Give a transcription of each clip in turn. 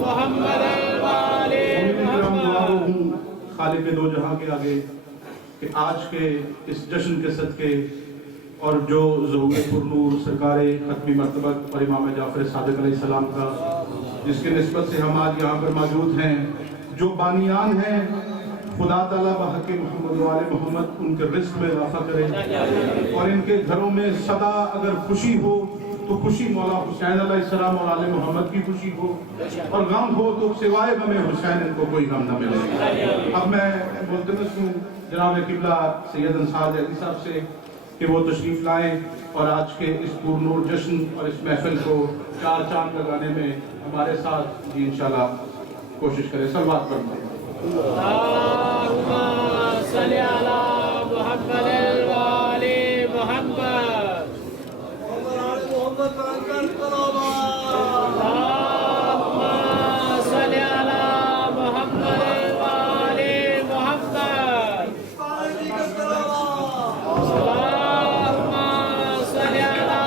محمد خالق دو جہاں کے آگے کہ آج کے اس جشن کے صدقے اور جو ظہور پرنور سرکار ختمی مرتبت اور امام جعفر صادق علیہ السلام کا جس کی نسبت سے ہم آج یہاں پر موجود ہیں، جو بانیان ہیں، خدا تعالیٰ بحق محمد و آل محمد ان کے رزق میں اضافہ کرے اور ان کے گھروں میں صدا اگر خوشی ہو تو خوشی مولا حسین علیہ السلام اور آل محمد کی خوشی ہو، اور غم ہو تو سوائے غم حسین ان کو کوئی غم نہ ملے۔ اب میں ملتمس ہوں جناب قبلہ سید انصار جعلی صاحب سے کہ وہ تشریف لائیں اور آج کے اس پرنور جشن اور اس محفل کو چار چاند لگانے میں ہمارے ساتھ جی انشاءاللہ کوشش کریں۔ صلوات پڑھتے ہیں۔ اللہم صلی علی محمد وآل محمد۔ اللہم صلی علی محمد وآل محمد۔ اللہم صلی علی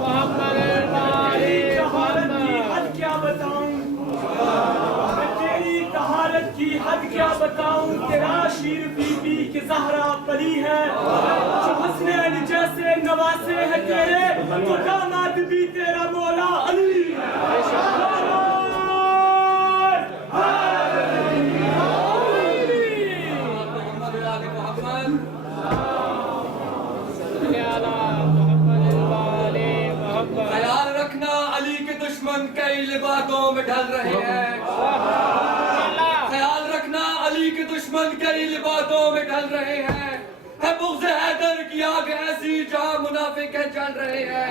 محمد وآل محمد۔ کیا بتاؤں میں تیری طہارت کی حد کیا بتاؤں، تیرا شیر بی بی کی زہرا پری ہے، جو حسنین جیسے نواسے ہے تیرے، تو داماد بھی تیرا مولا علی ہے۔ خیال رکھنا علی کے دشمن کئی لبادوں میں ڈھل رہے ہیں، خیال رکھنا علی کے دشمن کئی لبادوں میں ڈھل رہے ہیں، ہے بغض حیدر کی آگ ایسی جہاں منافق جل رہے ہیں،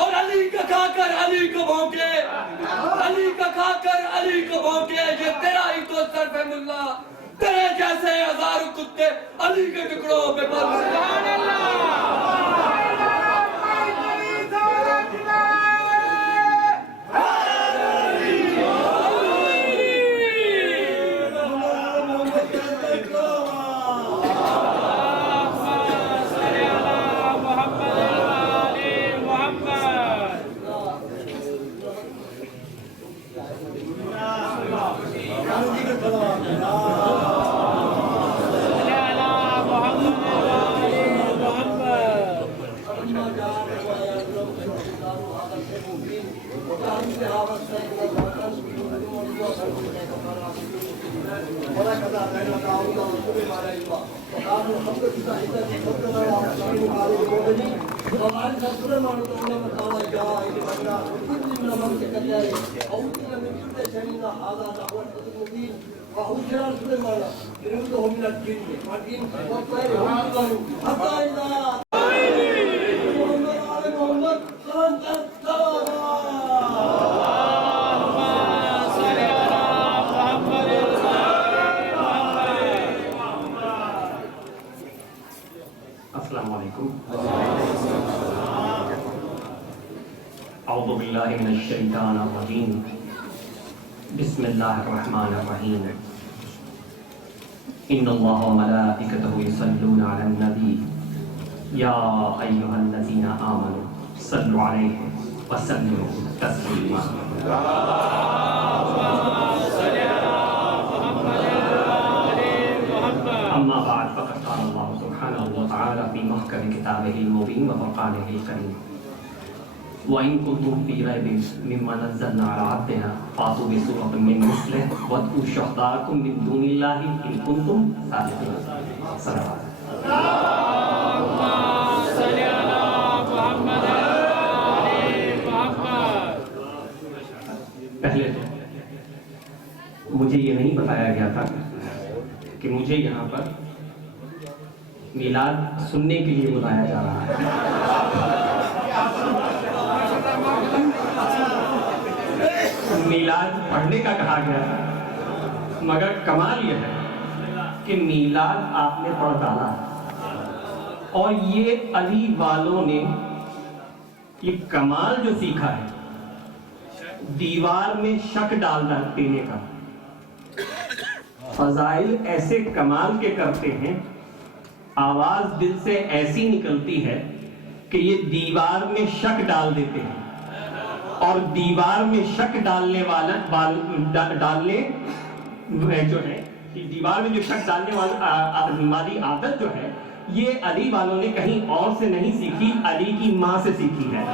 اور علی کا کھا کر علی کو بھونکے، علی کا کھا کر علی کو بھونکے، یہ تیرا ہی تو صرف ہے ملا، تیرے جیسے ہزاروں کتے علی کے ٹکڑوں پہ بل رہے ہیں۔ السلام علیکم۔ اعوذ باللہ من الشیطان الرجیم، بسم اللہ الرحمن الرحیم۔ ان اللہ وملائکتہ یصلون علی النبی یا ایھا الذین آمنوا صلوا علیہ وسلموا تسلیما۔ اما بعد فقد قال اللہ سبحانہ وتعالی فی محکم کتابہ المبین وفرقانہ الکریم، وَإِن كُنتُمْ فِي رَيْبٍ مِّمَّا نَزَّلْنَا عَلَىٰ عَبْدِنَا فَأْتُوا بِسُورَةٍ مِّن مِّثْلِهِ وَادْعُوا شُهَدَاءَكُم مِّن دُونِ اللَّهِ إِن كُنتُمْ صَادِقِينَ۔ صلوات۔ اللہم صلی علی محمد وآل محمد۔ پہلے تو مجھے یہ نہیں بتایا گیا تھا کہ مجھے یہاں پر میلاد سننے کے لیے بلایا جا رہا ہے۔ میلاد پڑھنے کا کہا گیا تھا، مگر کمال یہ ہے کہ میلاد آپ نے پڑھ ڈالا، اور یہ علی والوں نے یہ کمال جو سیکھا ہے، دیوار میں شک ڈال دینے کا، فضائل ایسے کمال کے کرتے ہیں، آواز دل سے ایسی نکلتی ہے کہ یہ دیوار میں شک ڈال دیتے ہیں۔ اور دیوار میں شک ڈالنے جو ہے، دیوار میں جو شک ڈالنے والی عادت جو ہے، یہ علی والوں نے کہیں اور سے نہیں سیکھی، علی کی ماں سے سیکھی ہے.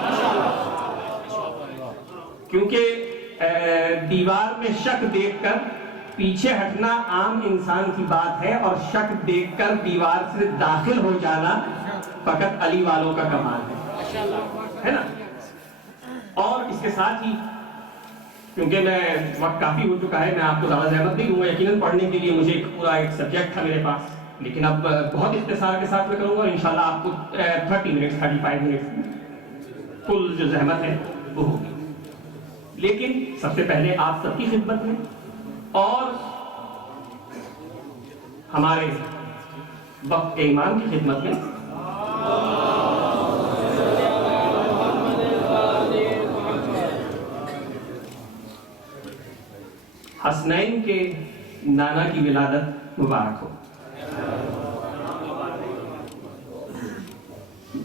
کیونکہ دیوار میں شک دیکھ کر پیچھے ہٹنا عام انسان کی بات ہے، اور شک دیکھ کر دیوار سے داخل ہو جانا فقط علی والوں کا کمال ہے نا. اور اس کے ساتھ ہی، کیونکہ وقت کافی ہو چکا ہے، میں آپ کو زیادہ زحمت نہیں دوں گا. یقیناً پڑھنے کے لیے مجھے ایک سبجیکٹ تھا میرے پاس، لیکن اب بہت اختصار کے ساتھ میں کروں گا. انشاءاللہ آپ کو 35 منٹ کل جو زحمت ہے وہ ہوگی. لیکن سب سے پہلے آپ سب کی خدمت میں اور ہمارے وقت امام کی خدمت میں حسنین کے نانا کی ولادت مبارک ہو.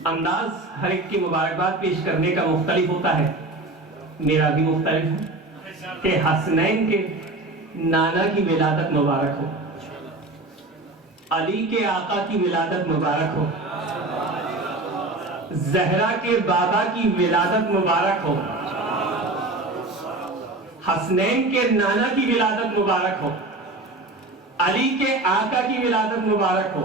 انداز ہر ایک کی مبارکباد پیش کرنے کا مختلف ہوتا ہے، میرا بھی مختلف ہے کہ حسنین کے نانا کی ولادت مبارک ہو، علی کے آقا کی ولادت مبارک ہو، زہرا کے بابا کی ولادت مبارک ہو، حسنین کے نانا کی ولادت مبارک ہو، علی کے آقا کی ولادت مبارک ہو،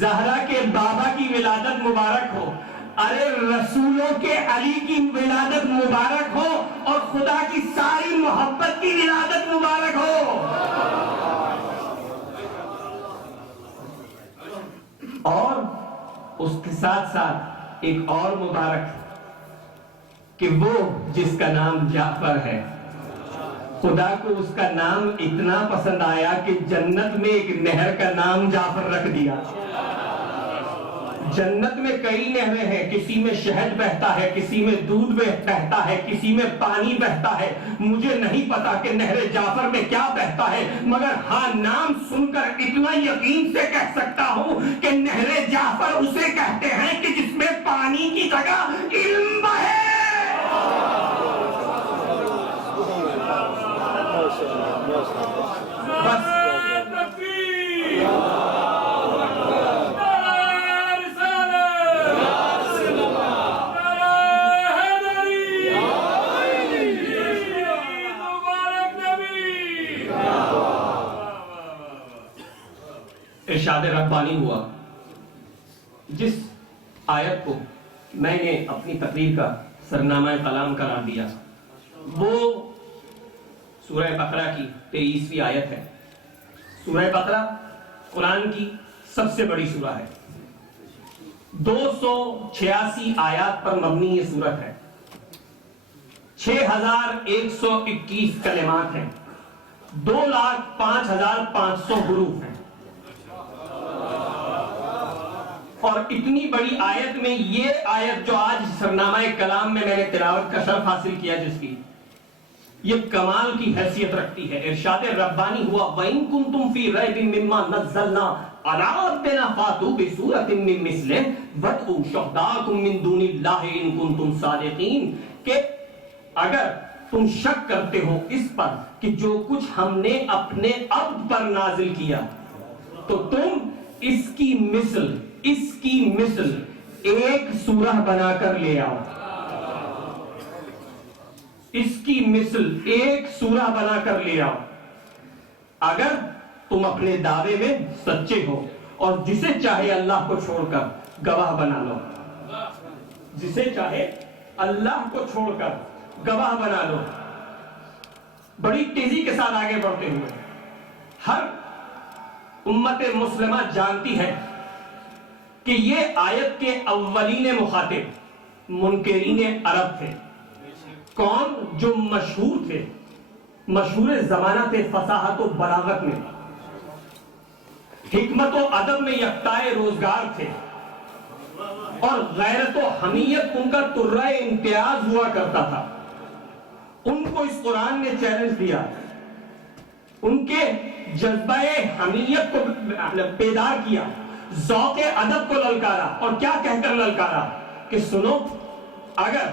زہرا کے بابا کی ولادت مبارک ہو. ارے رسولوں کے علی کی ولادت مبارک ہو، اور خدا کی ساری محبت کی ولادت مبارک ہو. اور اس کے ساتھ ساتھ ایک اور مبارک کہ وہ جس کا نام جعفر ہے، خدا کو اس کا نام اتنا پسند آیا کہ جنت میں ایک نہر کا نام جعفر رکھ دیا. جنت میں کئی نہریں ہیں، کسی میں شہد بہتا ہے، کسی میں دودھ بہتا ہے، کسی میں پانی بہتا ہے. مجھے نہیں پتا کہ نہر جعفر میں کیا بہتا ہے، مگر ہاں نام سن کر اتنا یقین سے کہہ سکتا ہوں کہ نہر جعفر اسے کہتے ہیں کہ جس میں پانی کی جگہ علم بہے. بس ارشاد ربانی ہوا. جس آیت کو میں نے اپنی تقریر کا سرنامہ کلام قرار دیا وہ سورہ بقرہ کی 23ویں آیت ہے. سورہ بقرہ قرآن کی سب سے بڑی سورہ ہے. 286 آیات پر مبنی یہ سورت ہے. 6121 کلمات ہیں. 2,05,500 حروف ہیں. اور اتنی بڑی آیت میں یہ آیت جو آج سرنامہ کلام میں نے تلاوت کا شرف حاصل کیا، جس کی یہ کمال کی حیثیت رکھتی ہے. ارشاد ربانی ہوا وَإِن كُنتُمْ فِي رَيْبٍ مِّمَّا نَزَّلْنَا عَلَىٰ عَبْدِنَا فَأْتُوا بِسُورَةٍ مِّن مِّثْلِهِ وَادْعُوا شُهَدَاءَكُم مِّن دُونِ اللَّهِ إِن كُنتُمْ صَادِقِينَ. کہ اگر تم شک کرتے ہو اس پر کہ جو کچھ ہم نے اپنے عبد پر نازل کیا، تو تم اس کی مثل ایک سورہ بنا کر لے آؤ. اس کی مثل ایک سورہ بنا کر لے آؤ اگر تم اپنے دعوے میں سچے ہو. اور جسے چاہے اللہ کو چھوڑ کر گواہ بنا لو. جسے چاہے اللہ کو چھوڑ کر گواہ بنا لو. بڑی تیزی کے ساتھ آگے بڑھتے ہوئے ہر امت مسلمہ جانتی ہے کہ یہ آیت کے اولین مخاطب منکرین عرب تھے. کون؟ جو مشہور تھے، مشہور زمانہ تھے فصاحت و بلاغت میں، حکمت و ادب میں یکتائے روزگار تھے، اور غیرت و حمیت ان کا ترہ امتیاز ہوا کرتا تھا. ان کو اس قرآن نے چیلنج دیا، ان کے جذبہ حمیت کو بیدار کیا، ذوق ادب کو للکارا. اور کیا کہہ کر للکارا کہ سنو، اگر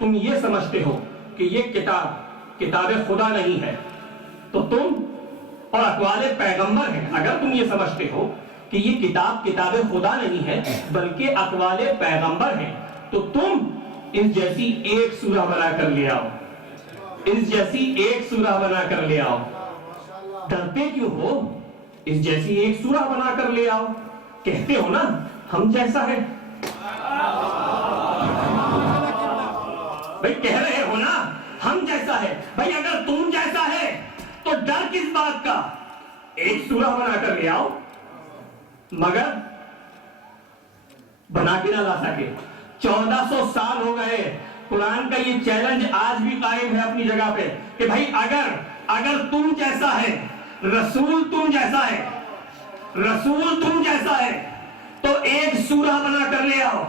تم یہ سمجھتے ہو کہ یہ کتاب خدا نہیں ہے تو تم اور اقوال پیغمبر ہیں، اگر تم یہ سمجھتے ہو کہ یہ کتاب خدا نہیں ہے بلکہ اقوال پیغمبر ہیں تو تم اس جیسی ایک سورہ بنا کر لے آؤ، اس جیسی ایک سورہ بنا کر لے آؤ۔ ڈرتے کیوں ہو؟ اس جیسی ایک سورہ بنا کر لے آؤ، کہتے ہو نا ہم جیسا ہے، بھئی کہہ رہے ہو نا ہم جیسا ہے، بھئی اگر تم جیسا ہے تو ڈر کس بات کا؟ ایک سورہ بنا کر لے آؤ، مگر بنا کے نہ لا سکے۔ 1400 سال ہو گئے، قرآن کا یہ چیلنج آج بھی قائم ہے اپنی جگہ پہ کہ بھائی اگر تم جیسا ہے، رسول تم جیسا ہے، رسول تم جیسا ہے تو ایک سورہ بنا کر لے آؤ،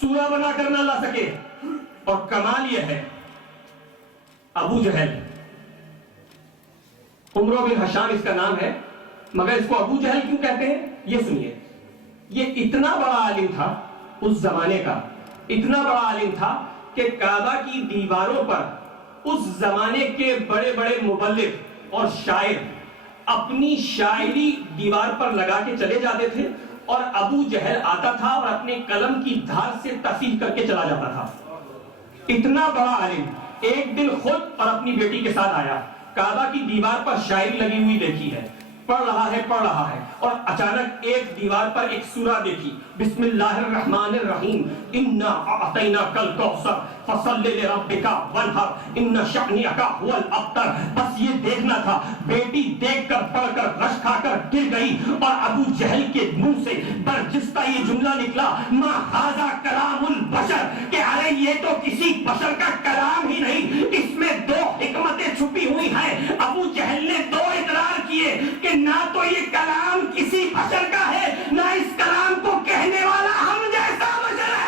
سورہ بنا کر نہ لا سکے۔ اور کمال یہ ہے ابو جہل، عمرو بن حشام اس کا نام ہے، مگر اس کو ابو جہل کیوں کہتے ہیں یہ سنیے۔ یہ اتنا بڑا عالم تھا اس زمانے کا، اتنا بڑا عالم تھا کہ کعبہ کی دیواروں پر اس زمانے کے بڑے بڑے مبلغ اور شاعر اپنی شاعری دیوار پر لگا کے چلے جاتے تھے اور ابو جہل آتا تھا اور اپنے قلم کی دھار سے تصحیح کر کے چلا جاتا تھا۔ اتنا بڑا عالم ایک دن خود اور اپنی بیٹی کے ساتھ آیا، کعبہ کی دیوار پر شاعری لگی ہوئی دیکھی ہے، پڑھ رہا ہے اور اچانک ایک دیوار پر ایک سورہ دیکھی، بسم اللہ الرحمن الرحیم، انا اعطیناک الکوثر فصل لربک وانحر ان شانئک ھو الابتر۔ بس یہ دیکھنا تھا، بیٹی دیکھ کر پڑھ کر رش کھا کر گر گئی اور ابو جہل کے منہ سے برجستہ یہ جملہ نکلا، ما ھذا کلام البشر، کہ ارے یہ تو کسی بشر کا کلام ہی نہیں، اس میں دو حکمتیں چھپی ہوئی ہیں۔ ابو جہل نے دو اقرار کیے کہ نہ تو یہ کلام کسی بشر کا ہے، نہ اس کلام کو کہنے والا ہم جیسا بشر ہے۔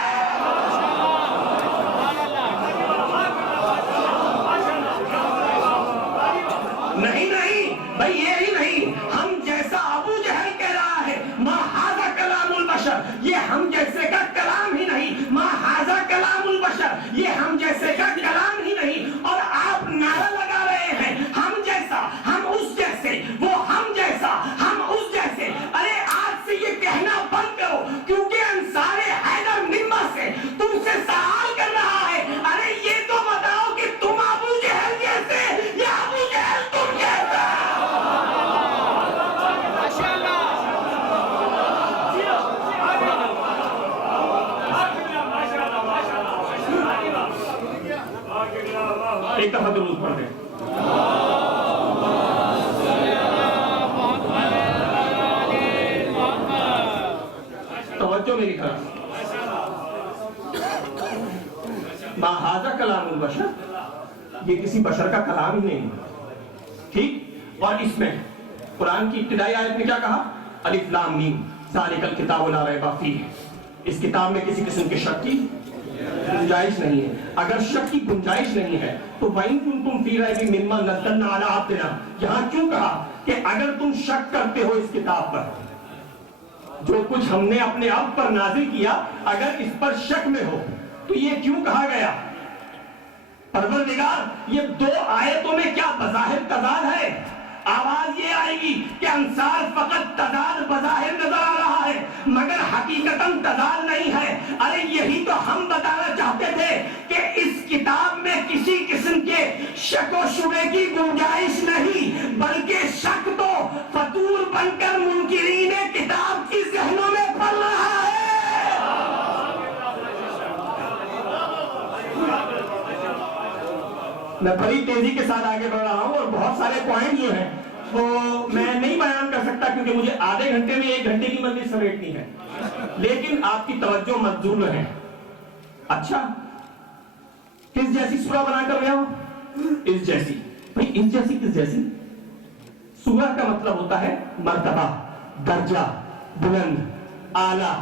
نہیں بھائی یہی نہیں، ہم جیسا ابو جہل کہہ رہا ہے ما ھذا کلام البشر، یہ ہم جیسے کا کلام ہی نہیں، ما ھذا کلام البشر، یہ ہم جیسے کا کلام ہی نہیں، اور آپ نعرہ لگا رہے ہیں ہم جیسا، ہم اس جیسے، وہ ہم جیسا، ہم اس جیسے۔ ارے آج سے یہ کہنا بند کرو، کیونکہ انصار حیدر ممبر سے تم سے سوال کر رہا ہے، ارے یہ تو بتاؤ کہ تم ابو جہل جیسے یا ابو جہل تم جیسا؟ ایک دفعہ درود پڑھ دیں۔ توجہ میری طرف، ما ھذا کلام البشر، یہ کسی بشر کا کلام ہی نہیں، ٹھیک؟ اور اس میں قرآن کی ابتدائی آیت میں کیا کہا؟ الف لام میم ذالک الکتاب لا ریب فیہ، اس کتاب میں کسی قسم کے شک کی گنجائش نہیں ہے۔ اگر شک کی گنجائش نہیں ہے تو وَإِن كُنتُمْ فِي رَيْبٍ مِّمَّا نَزَّلْنَا عَلَىٰ عَبْدِنَا، یہاں کیوں کہا کہ اگر تم شک کرتے ہو اس کتاب پر، جو کچھ ہم نے اپنے آپ پر نازل کیا، اگر اس پر شک میں ہو تو یہ کیوں کہا گیا؟ پروردگار یہ دو آیتوں میں کیا بظاہر تضاد ہے؟ آواز یہ آئے گی کہ انصار فقط تضاد بظاہر نظر آ رہا ہے مگر حقیقتاً تضاد نہیں ہے۔ ارے یہی تو ہم بتانا چاہتے تھے کہ اس کتاب میں کسی قسم کے شک و شبے کی گنجائش نہیں، بلکہ شک تو فطور بن کر منکرین کتاب کی ذہنوں میں پڑ رہا ہے۔ میں بڑی تیزی کے ساتھ آگے بڑھ رہا ہوں اور بہت سارے پوائنٹ جو ہیں وہ میں نہیں بیان کر سکتا کیونکہ مجھے آدھے گھنٹے میں 1 گھنٹے کی مجلس سمیٹنی ہے، لیکن آپ کی توجہ مبذول ہے۔ اچھا کس جیسی سورہ بنا کر رہے ہو؟ اس جیسی۔ بھئی اس جیسی کس جیسی؟ سورہ کا مطلب ہوتا ہے مرتبہ، درجہ، بلند، اعلیٰ۔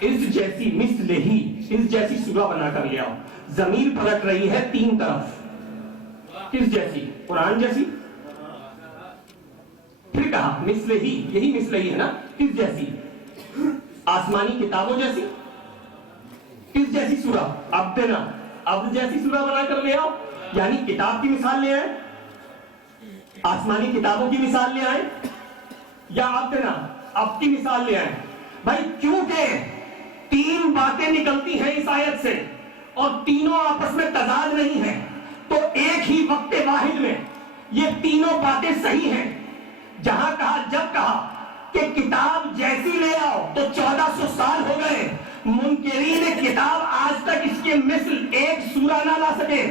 اس جیسی مثل ہی، اس جیسی سورہ بنا کر لے آؤ۔ ضمیر پلٹ رہی ہے 3 طرف، کس جیسی؟ قرآن جیسی۔ پھر کہا مثل ہی، یہی مثل ہی ہے نا، کس جیسی؟ آسمانی کتابوں جیسی، کس اس جیسی سورہ عبد نا، عبد جیسی سورہ بنا کر لے آؤ، یعنی کتاب کی مثال لے آئے، آسمانی کتابوں کی مثال لے آئے، یا عبد نا، عبد کی مثال لے آئے؟ بھائی کیونکہ تین باتیں نکلتی ہیں اس آیت سے اور تینوں آپس میں تضاد نہیں ہیں، تو ایک ہی وقت واحد میں یہ تینوں باتیں صحیح ہیں۔ جہاں کہا، جب کہا کہ کتاب جیسی لے آؤ تو 1400 سال ہو گئے، منکرین کتاب آج تک اس کے مثل ایک سورہ نہ لا سکے۔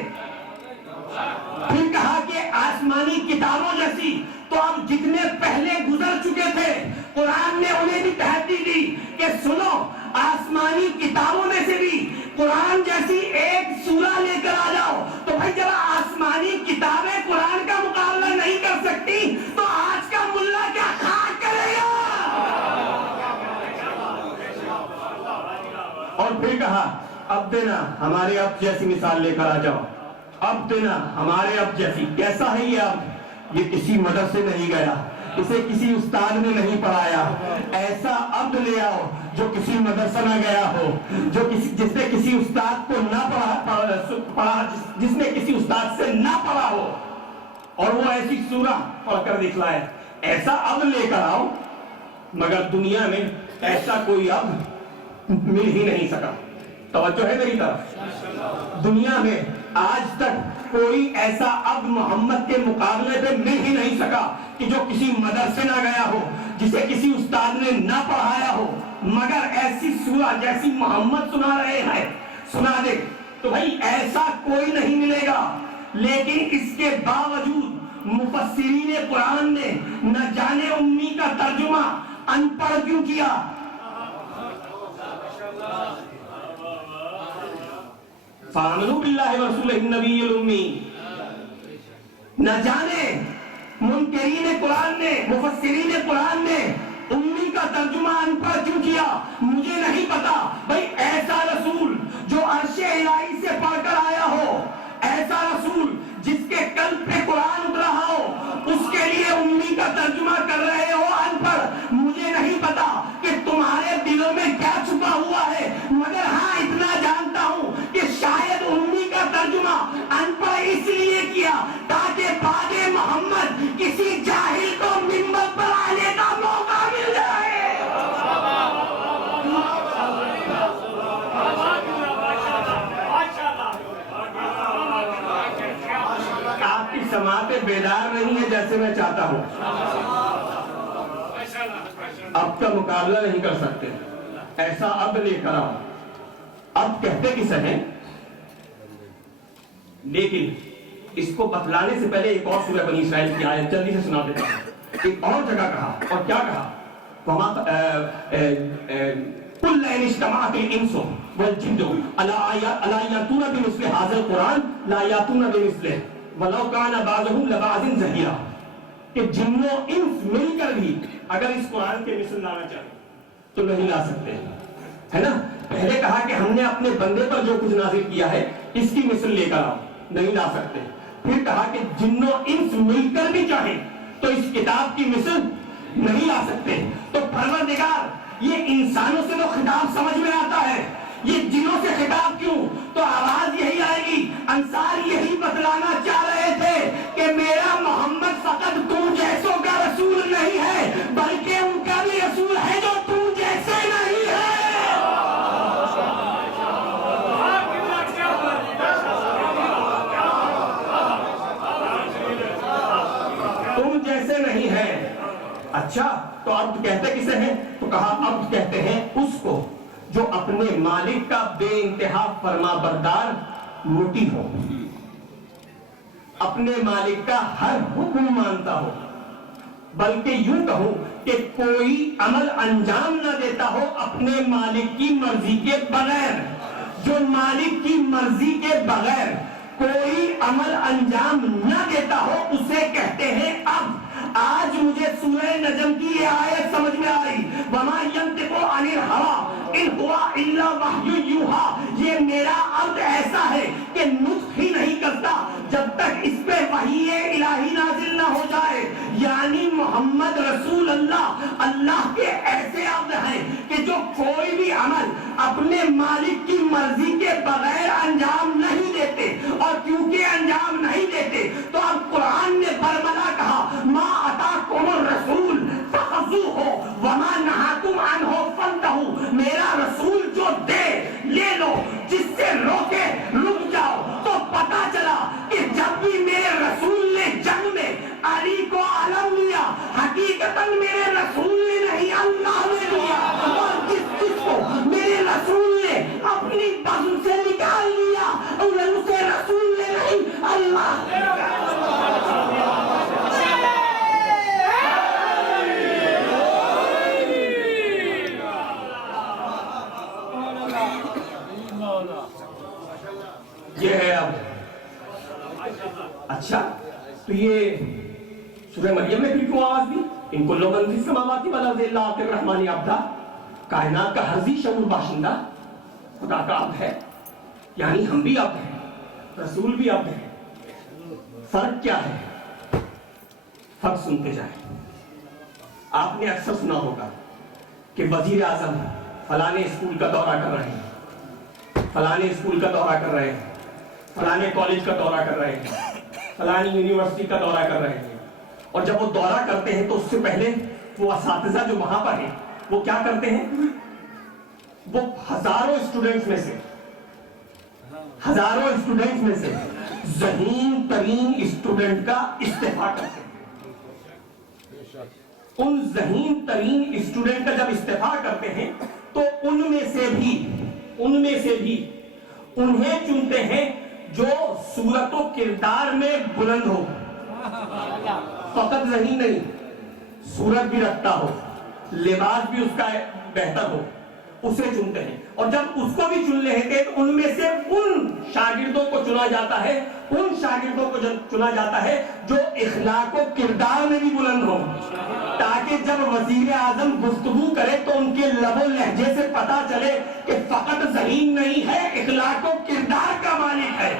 پھر کہا کہ آسمانی کتابوں جیسی، تو اب جتنے پہلے گزر چکے تھے قرآن نے انہیں بھی تحریک دی کہ سنو، آسمانی کتابوں میں سے بھی قرآن جیسی ایک سورہ لے کر آ جاؤ۔ تو بھائی جب آسمانی کتابیں قرآن کا مقابلہ نہیں کر سکتی تو آج کا ملا کیا خاک کرے گا؟ اور پھر کہا اب دینا ہمارے اب جیسی مثال لے کر آ جاؤ، اب دینا ہمارے اب جیسی۔ کیسا ہے یہ اب؟ یہ کسی مدرسے نہیں گیا، اسے کسی استاد نے نہیں پڑھایا، ایسا عبد لے آؤ جو کسی مدرسہ نہ گیا ہو، جو جس نے کسی استاد کو نہ پڑھا، جس نے کسی استاد سے نہ پڑھا ہو، اور وہ ایسی سورہ پڑھ کر دکھلائے۔ ایسا عبد لے کر آؤ، مگر دنیا میں ایسا کوئی عبد مل ہی نہیں سکا۔ توجہ ہے میری طرف؟ دنیا میں آج تک کوئی ایسا عبد محمد کے مقابلے پہ مل ہی نہیں سکا کہ جو کسی مدرسے نہ گیا ہو، جسے کسی استاد نے نہ پڑھایا ہو، مگر ایسی سورہ جیسی محمد سنا رہے ہیں، سنا دے۔ تو بھائی ایسا کوئی نہیں ملے گا، لیکن اس کے باوجود مفسرین قرآن نے نہ جانے امی کا ترجمہ ان پڑھ کیوں کیا؟ فآمنوا باللہ ورسولہ النبی الامی۔ نہ جانے منکرین قرآن نے، مفسرین قرآن نے امی کا ترجمہ ان پڑھ کیوں کیا؟ مجھے نہیں پتا۔ بھائی ایسا رسول جو عرش الہی سے پڑھ کر آیا ہو، ایسا رسول جس کے قلب پہ قرآن اترا ہو، اس کے لیے امی کا ترجمہ کر رہے ہو ان پڑھ۔ مجھے نہیں پتا کہ تمہارے دلوں میں کیا چھپا ہوا ہے، مگر ہاں اتنا جانتا ہوں کہ شاید امی کا ترجمہ ان پڑھ اس لیے کیا تاکہ بعد محمد کسی جاہل کو منبر پر آنے کا موقع مل جائے۔ آپ کی سماعتیں بیدار نہیں ہے جیسے میں چاہتا ہوں، اب کا مقابلہ نہیں کر سکتے، ایسا اب لے کر آؤ۔ اب کہتے کسے ہیں؟ لیکن اس کو بتلانے سے پہلے ایک اور سورہ بنی اسرائیل کی آیت جلدی سے سنا دیتا ہوں۔ ایک اور جگہ کہا، اور کیا کہا؟ قُلْ لَئِنِ اجْتَمَعَتِ الْإِنسُ وَالْجِنُّ عَلَىٰ أَن يَأْتُوا بِمِثْلِ هَٰذَا الْقُرْآنِ لَا يَأْتُونَ بِمِثْلِهِ وَلَوْ كَانَ بَعْضُهُمْ لِبَعْضٍ ظَهِيرًا۔ کہ جن و انس مل کر بھی اگر اس قرآن کے مثل لانا چاہیں تو نہیں لا سکتے، ہے نا؟ پہلے کہا کہ ہم نے اپنے بندے پر جو کچھ نازل کیا ہے اس کی مثل لے کر آؤ، نہیں لا سکتے۔ پھر کہا کہ جن و انس مل کر بھی چاہیں تو اس کتاب کی مثل نہیں لا سکتے۔ تو پروردگار یہ انسانوں سے تو خطاب سمجھ میں آتا ہے، یہ جنوں سے خطاب کیوں؟ تو آواز یہی آئے گی، انصار یہی بتلانا چاہ رہے تھے کہ میرا محمد فقط تم جیسوں کا رسول نہیں ہے بلکہ ان کا بھی رسول ہے جو تم جیسے نہیں ہے۔ تم جیسے نہیں ہے۔ اچھا تو عبد کہتے کسے ہیں؟ تو کہا عبد کہتے ہیں اس کو جو اپنے مالک کا بے انتہا فرما بردار مطیع ہو، اپنے مالک کا ہر حکم مانتا ہو، بلکہ یوں کہوں کہ کوئی عمل انجام نہ دیتا ہو اپنے مالک کی مرضی کے بغیر۔ جو مالک کی مرضی کے بغیر کوئی عمل انجام نہ دیتا ہو اسے کہتے ہیں عبد۔ آج مجھے سورہ نجم کی یہ آیت سمجھ میں آئی، وَمَا يَنطِقُ عَنِ الْهَوَىٰ إِنْ هُوَ إِلَّا وَحْيٌ يُوحَىٰ۔ یہ میرا عبد ایسا ہے کہ نطق ہی نہیں کرتا جب تک اس پہ وحی الہی نازل نہ ہو جائے، یعنی محمد محمد رسول اللہ اللہ کے ایسے عبد ہیں کہ جو کوئی بھی عمل اپنے مالک کی مرضی کے بغیر انجام نہیں دیتے، اور کیونکہ انجام نہیں دیتے تو اب قرآن نے برملا کہا ما اتاکم الرسول فخذوہ وما نہاکم عنہ فانتہوا، میرا رسول جو دے لے لو، جس سے روکے رک جاؤ۔ تو پتا چلا کہ جب بھی میرے رسول نے جنگ میں علی کو علم لیا، حقیقتاً میرے رسول نے نہیں اللہ نے لیا، اور جس کو میرے رسول نے اپنی بزم سے نکال لیا اسے رسول نے نہیں اللہ نے یہ ہے۔ اب اچھا تو یہ سورہ مریم میں پھر کیوں آواز دی؟ ان کل من فی السماوات والارض الا آتی الرحمن عبدا، کائنات کا ہر ذی شعور باشندہ خدا کا عبد ہے، یعنی ہم بھی عبد ہیں، رسول بھی عبد ہیں۔ فرق کیا ہے؟ فرق سنتے جائیں۔ آپ نے اکثر سنا ہوگا کہ وزیر اعظم فلانے اسکول کا دورہ کر رہے ہیں، فلانے اسکول کا دورہ کر رہے ہیں، فلانے کالج کا دورہ کر رہے ہیں، فلانی یونیورسٹی کا دورہ کر رہے ہیں، اور جب وہ دورہ کرتے ہیں تو اس سے پہلے وہ اساتذہ جو وہاں پر ہیں وہ کیا کرتے ہیں؟ وہ ہزاروں اسٹوڈنٹس میں سے ذہین ترین اسٹوڈنٹ کا استعفیٰ کرتے ہیں۔ ان ذہین ترین اسٹوڈنٹ کا جب استعفیٰ کرتے ہیں تو ان میں سے بھی انہیں چنتے ہیں جو صورت و کردار میں بلند ہو، فقط ذہین نہیں، صورت بھی رکھتا ہو، لباس بھی اس کا بہتر ہو، اسے چنتے ہیں۔ اور جب اس کو بھی چن لیتے ہیں تو ان میں سے ان شاگردوں کو چنا جاتا ہے جو اخلاق و کردار میں بھی بلند ہو، تاکہ جب وزیر اعظم گفتگو کرے تو ان کے لب و لہجے سے پتا چلے کہ فقط ذہین نہیں ہے، اخلاق و کردار کا مالک ہے۔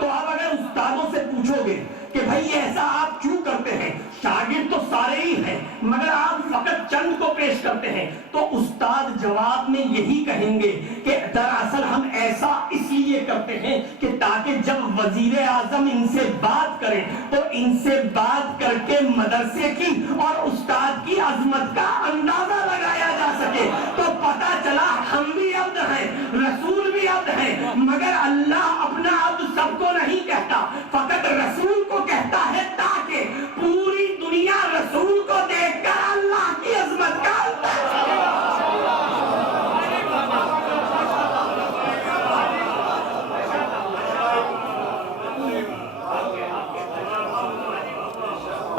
تو اب اگر استادوں سے پوچھو گے کہ بھائی ایسا آپ کیوں کرتے ہیں، شاگرد تو سارے ہی ہیں مگر آپ فقط چند کو پیش کرتے ہیں، تو استاد جواب میں یہی کہیں گے کہ دراصل ہم ایسا اس لیے کرتے ہیں کہ تاکہ جب وزیر اعظم ان سے بات کریں تو ان سے بات کر کے مدرسے کی اور استاد کی عظمت کا اندازہ لگایا جا سکے۔ تو پتا چلا ہم بھی عبد ہیں، رسول بھی عبد ہیں، مگر اللہ اپنا عبد سب کو نہیں کہتا، فقط رسول کو کہتا ہے، تاکہ پوری دنیا رسول کو دیکھ کر اللہ کی عظمت کا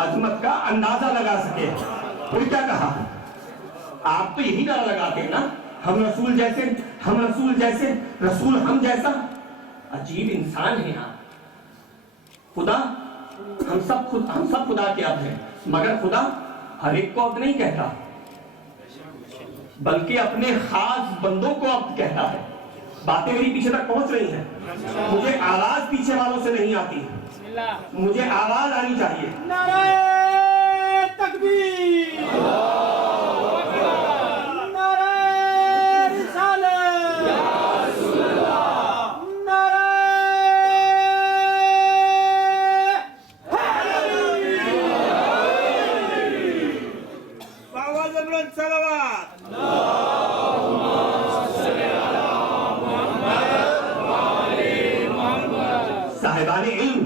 عظمت کا اندازہ لگا سکے۔ پھر کیا کہا؟ آپ تو یہی نعرہ لگاتے ہیں نا، ہم رسول جیسے رسول ہم جیسا۔ عجیب انسان ہے آپ۔ خدا ہم سب خدا کے عبد ہیں، مگر خدا ہر ایک کو عبد نہیں کہتا، بلکہ اپنے خاص بندوں کو عبد کہتا ہے۔ باتیں میری پیچھے تک پہنچ رہی ہیں، مجھے آواز پیچھے والوں سے نہیں آتی، مجھے آواز آنی چاہیے۔ نعرہ تکبیر، نعرہ رسالت، نعرہ آواز بلند صلوات۔ صاحبان علم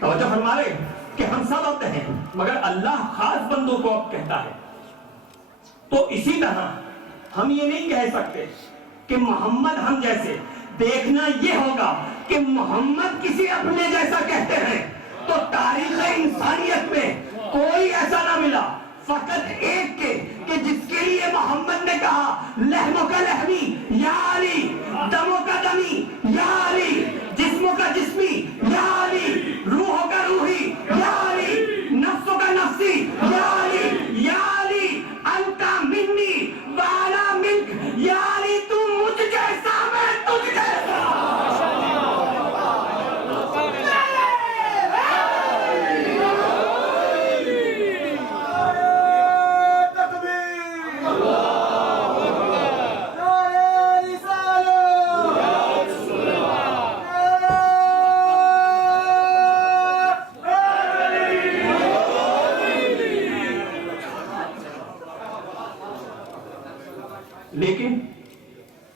توجہ فرما رہے کہ ہم سب عبد ہیں مگر اللہ خاص بندوں کو عبد کہتا ہے۔ تو اسی طرح ہم یہ نہیں کہہ سکتے کہ محمد ہم جیسے، دیکھنا یہ ہوگا کہ محمد کسی اپنے جیسا کہتے ہیں تو تاریخ انسانیت میں کوئی ایسا نہ ملا، فقط ایک کے کہ جس کے لیے محمد نے کہا لحموں کا لحمی یا علی، دموں کا دمی یا علی، جسموں کا جسمی یا علی، روحوں کا روحی یا علی، نفسوں کا نفسی یا علی، یا علی انتا منی وانا منک، یا علی تو مجھ جیسا میں تجھ جیسا۔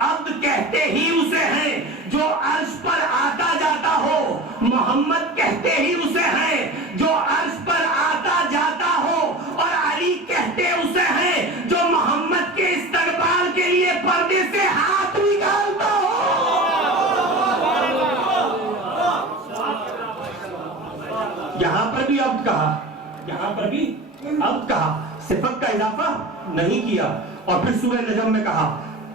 عبد کہتے ہی اسے ہیں جو عرش پر آتا جاتا ہو، محمد کہتے ہی اسے ہیں جو عرش پر آتا جاتا ہو، اور علی کہتے اسے ہیں جو محمد کے استقبال کے لیے پردے سے ہاتھ نکالتا ہو۔ یہاں پر بھی عبد کہا، یہاں پر بھی عبد کہا، صفت کا اضافہ نہیں کیا۔ اور پھر سورہ نجم میں کہا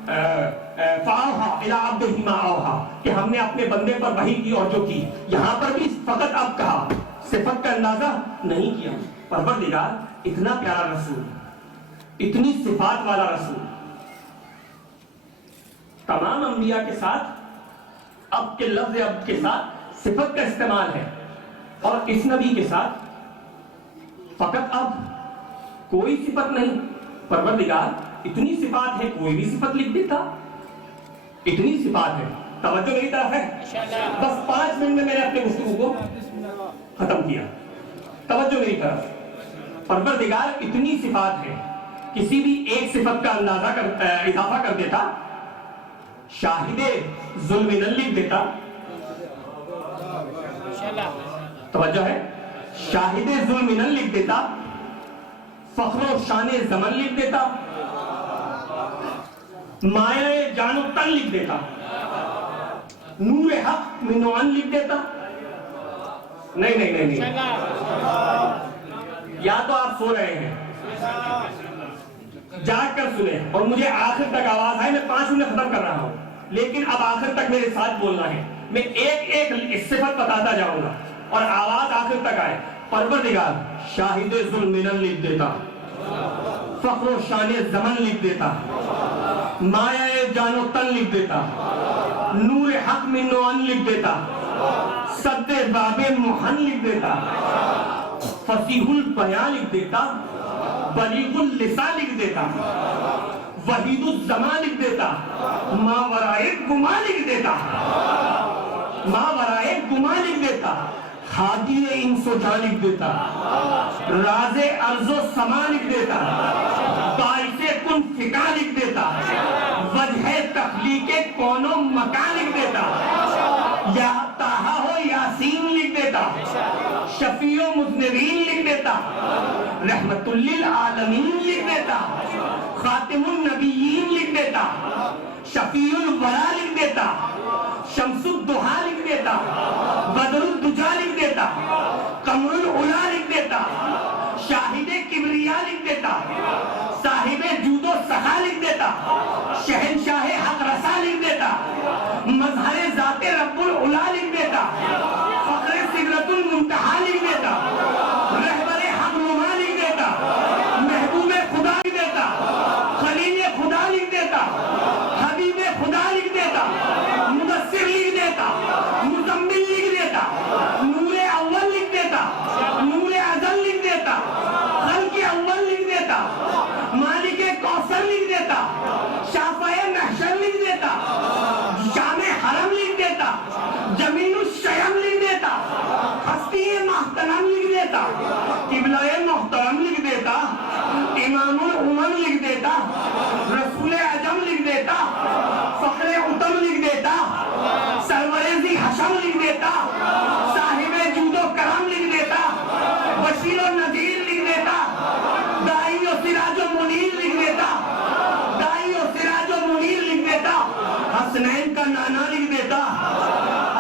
فَأَوْحَى إِلَىٰ عَبْدِهِ مَا أَوْحَى، کہ ہم نے اپنے بندے پر وحی کی اور جو کی۔ یہاں پر بھی فقط عبد کہا، صفت کا اندازہ نہیں کیا۔ پروردگار اتنا پیارا رسول، اتنی صفات والا رسول، تمام انبیاء کے ساتھ عبد کے لفظ عبد کے ساتھ صفت کا استعمال ہے، اور اس نبی کے ساتھ فقط عبد، کوئی صفت نہیں۔ پروردگار اتنی صفات ہے، کوئی بھی صفت لکھ دیتا، اتنی صفات ہے۔ توجہ میری طرف ہے؟ بس 5 منٹ میں میں نے اپنے گفتگو کو ختم کیا۔ توجہ میری طرف، پروردگار اتنی صفات ہے، کسی بھی ایک صفت کا اندازہ اضافہ کر دیتا، شاہد ظلم لکھ دیتا، توجہ ہے، شاہد ظلم لکھ دیتا، فخر و شان زمن لکھ دیتا، مایہ جان و تن لکھ دیتا، نور حق من و عن لکھ دیتا۔ نہیں نہیں نہیں نہیں، یا تو آپ سو رہے ہیں، جاگ کر سنیں اور مجھے آخر تک آواز آئے، میں 5 منٹ ختم کر رہا ہوں، لیکن اب آخر تک میرے ساتھ بولنا ہے۔ میں ایک ایک صفت بتاتا جاؤں گا اور آواز آخر تک آئے۔ پروردگار شاہد ظلم لکھ دیتا، فخر و شان زمن لکھ دیتا، مایہ جان و تن لکھ دیتا، نور حق من و عن لکھ دیتا، صد باب محن لکھ دیتا، فصیح البیان لکھ دیتا، بلیغ اللسان لکھ دیتا، وحید الزمان لکھ دیتا، ماورائے گما لکھ دیتا، ماورائے گما لکھ دیتا، ہادی انس و جان لکھ دیتا، راز ارض و سما لکھ دیتا، باعث کن فکا لکھ دیتا، وجہ تخلیق کون و مکان لکھ دیتا، یا طٰہٰ ہو یاسین لکھ دیتا، شفیع و مذنبین لکھ دیتا، رحمت للعالمین لکھ دیتا، خاتم النبیین لکھ دیتا، شفیع الورا لکھ دیتا، شمس الدحا لکھ دیتا، بدر الدجا لکھ دیتا، قمر العلا لکھ دیتا، شاہد کبریا لکھ دیتا، صاحب جود و سخا لکھ دیتا، شہنشاہ حق رسا لکھ دیتا، مظہر ذات رب العلا لکھ دیتا، فخر سدرۃ المنتہا لکھ دیتا، رہبر حق نما لکھ دیتا، محبوب خدا لکھ دیتا، خلیل خدا لکھ دیتا، حبیب خدا لکھ دیتا، مدثر لکھ دیتا، مزمل لکھ دیتا، نور اول لکھ دیتا، نور ازل لکھ دیتا، خلق اول لکھ دیتا، مالک کوثر لکھ دیتا، شافع محشر لکھ دیتا، شام حرم لکھ دیتا، جمیل الشیم لکھ دیتا، ہستی محترم لکھ دیتا، قبلہ محترم لکھ دیتا، امام الامم لکھ دیتا، رسول اعظم لکھ دیتا، فخر اتم لکھ دیتا، سرور ذی حشم لکھ دیتا، صاحب جود و کرم لکھ دیتا، بشیر و نذیر لکھ دیتا، دائی و سراج و منیر لکھ دیتا، دائی و سراج و منیر لکھ دیتا، حسنین کا نانا لکھ دیتا،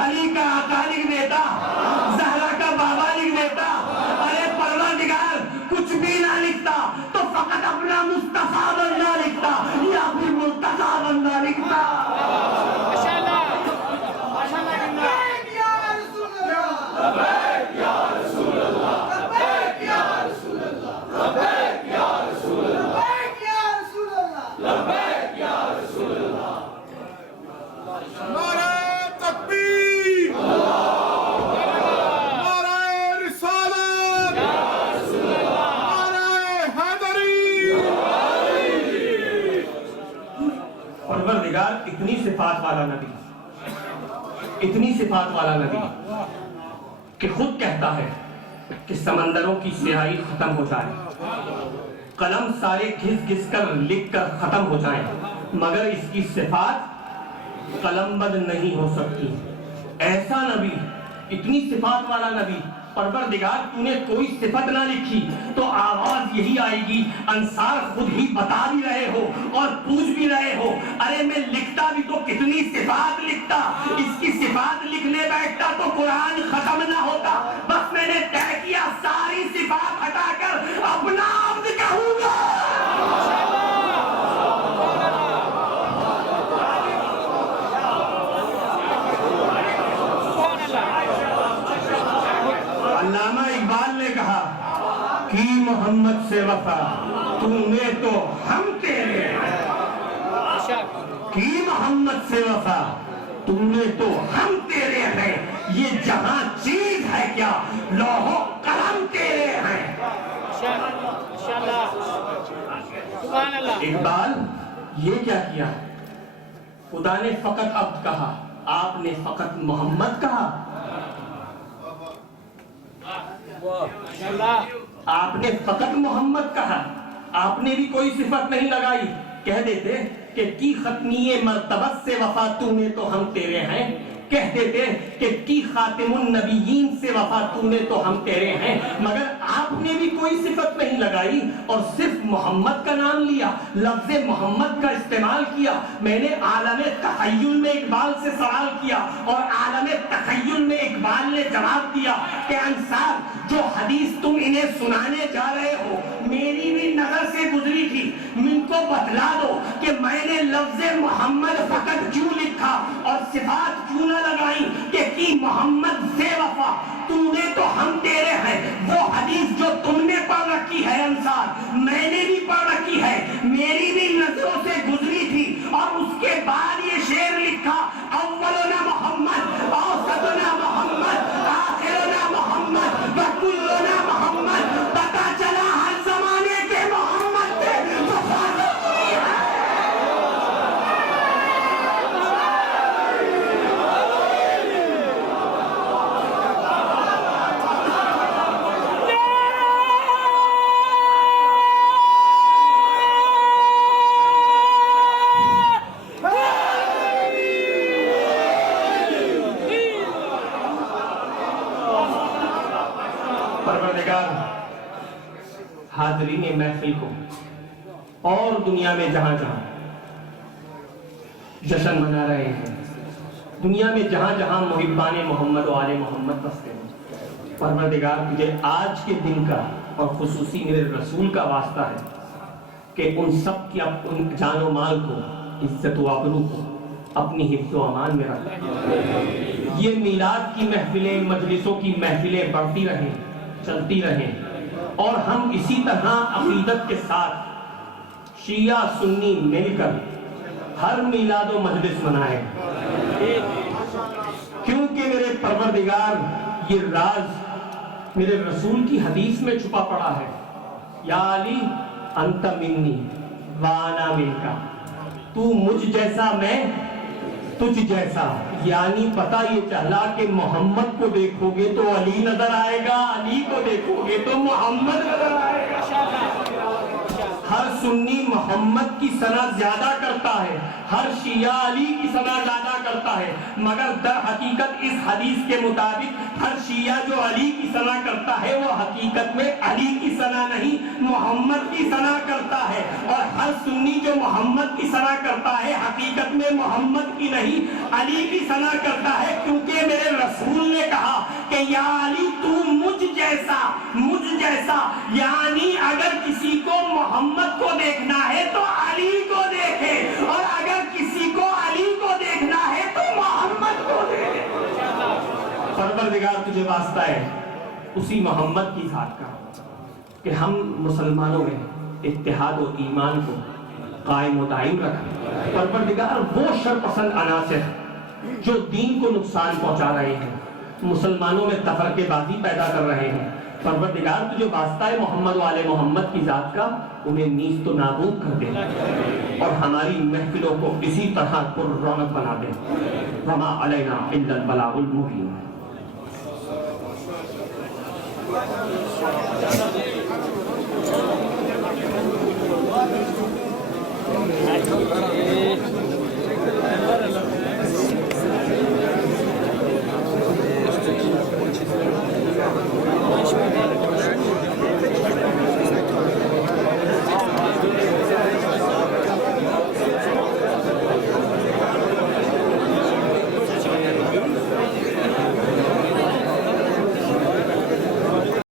علی کا آقا لکھ دیتا، زہرا کا بابا لکھ دیتا۔ ارے پروردگار کچھ بھی نہ لکھتا تو فقط اپنا مصطفیٰ بندہ لکھتا یا پھر مرتضیٰ بندہ لکھتا۔ نعرہ تکبیر، نعرہ رسالت، نعرہ حیدری۔ پروردگار اتنی صفات والا نبی، اتنی صفات والا نبی کہ خود کہتا ہے کہ سمندروں کی سیاہی ختم ہو جائے، قلم سارے گھس گھس کر لکھ کر ختم ہو جائیں، مگر اس کی صفات قلمبند نہیں ہو سکتی. ایسا نبی, اتنی صفات والا نبی, پروردگار تو نے کوئی صفت نہ لکھی تو آواز یہی آئے گی, انصار خود ہی بتا بھی رہے ہو اور پوچھ بھی رہے ہو, ارے میں لکھتا بھی تو کتنی صفات لکھتا, اس کی صفات لکھنے بیٹھتا تو قرآن ختم نہ ہوتا. بس میں نے طے کیا ساری صفات ہٹا کر اپنا عبد کہوں گا. علامہ اقبال نے کہا کہ محمد سے وفا تم نے تو ہم تیرے ہیں, کہ محمد سے وفا تم نے تو ہم تیرے ہیں, یہ جہاں چیز ہے کیا لوح و قلم تیرے ہیں. اقبال یہ کیا کیا, خدا نے فقط عبد کہا, آپ نے فقط محمد کہا. آپ نے فقط محمد کہا, آپ نے بھی کوئی صفت نہیں لگائی. کہہ دیتے کہ کی ختمی مرتبت سے وفا تو نے تو ہم تیرے ہیں, کہہ دیتے کہ کی خاتم النبیین سے وفا تو نے تو ہم تیرے ہیں, مگر آپ نے بھی کوئی صفت نہیں لگائی اور صرف محمد کا نام لیا, لفظ محمد کا استعمال کیا. میں نے عالم تخیل میں اقبال سے سوال کیا اور عالم تخیل میں اقبال نے جواب دیا کہ انصار جو حدیث تم انہیں سنانے جا رہے ہو میری بھی نظر سے گزری تھی, من کو بتلا دو کہ میں نے لفظ محمد فقط کیوں لکھا اور صفات کیوں نہ لگائی کہ کی محمد سے وفا تم نے تو ہم تیرے ہیں. وہ حدیث جو تم نے پڑھ رکھی ہے انصار میں نے بھی پڑھ رکھی ہے, میری بھی نظروں سے گزری تھی, اور اس کے بعد یہ شعر لکھا اولنا محمد اوسطنا محمد آخرنا محمد وکلنا محمد. پتا چلا ہر زمانے کے محمد سے وفا ضروری ہے. پروردگار حاضرین محفل کو اور دنیا میں جہاں جہاں جشن منا رہے ہیں, دنیا میں جہاں جہاں محبان محمد و آل محمد بستے ہیں, پروردگار تجھے آج کے دن کا اور خصوصی میرے رسول کا واسطہ ہے کہ ان سب کی ان جان و مال کو, عزت و آبرو کو اپنی حفظ و امان میں رکھ. یہ میلاد کی محفلیں, مجلسوں کی محفلیں بڑھتی رہیں, چلتی رہیں, اور ہم اسی طرح عقیدت کے ساتھ شیعہ سنی مل کر ہر میلاد و مجلس منائیں, کیونکہ میرے پروردگار یہ راز میرے رسول کی حدیث میں چھپا پڑا ہے. یا علی انت منی وانا منکا, تو مجھ جیسا میں تجھ جیسا, یعنی پتہ یہ چلا کہ محمد کو دیکھو گے تو علی نظر آئے گا, علی کو دیکھو گے تو محمد نظر آئے گا. ہر سنی محمد کی ثنا زیادہ کرتا ہے, ہر شیعہ علی کی ثنا زیادہ کرتا ہے, مگر در حقیقت اس حدیث کے مطابق ہر شیعہ جو علی کی ثنا کرتا ہے وہ حقیقت میں علی کی ثنا نہیں محمد کی ثنا کرتا ہے, اور ہر سنی جو محمد کی ثنا کرتا ہے حقیقت میں محمد کی نہیں علی کی ثنا کرتا ہے. کیونکہ میرے رسول نے کہا کہ یا علی تو مجھ جیسا, یعنی اگر کسی کو محمد کو دیکھنا ہے تو علی کو دیکھے, اور اگر کسی کو علی کو دیکھنا ہے تو محمد کو دیکھے. پروردگار تجھے واسطہ ہے اسی محمد کی ذات کا کہ ہم مسلمانوں میں اتحاد و ایمان کو قائم و دائم رکھیں. پروردگار وہ شرپسند عناصر جو دین کو نقصان پہنچا رہے ہیں, مسلمانوں میں تفرقے بازی پیدا کر رہے ہیں, پروردگار تجھے واسطہ ہے محمد و آل محمد کی ذات کا, انہیں نیست و نابود کر دے اور ہماری محفلوں کو اسی طرح پر رونق بنا دے. وما علینا الا البلاغ المبین.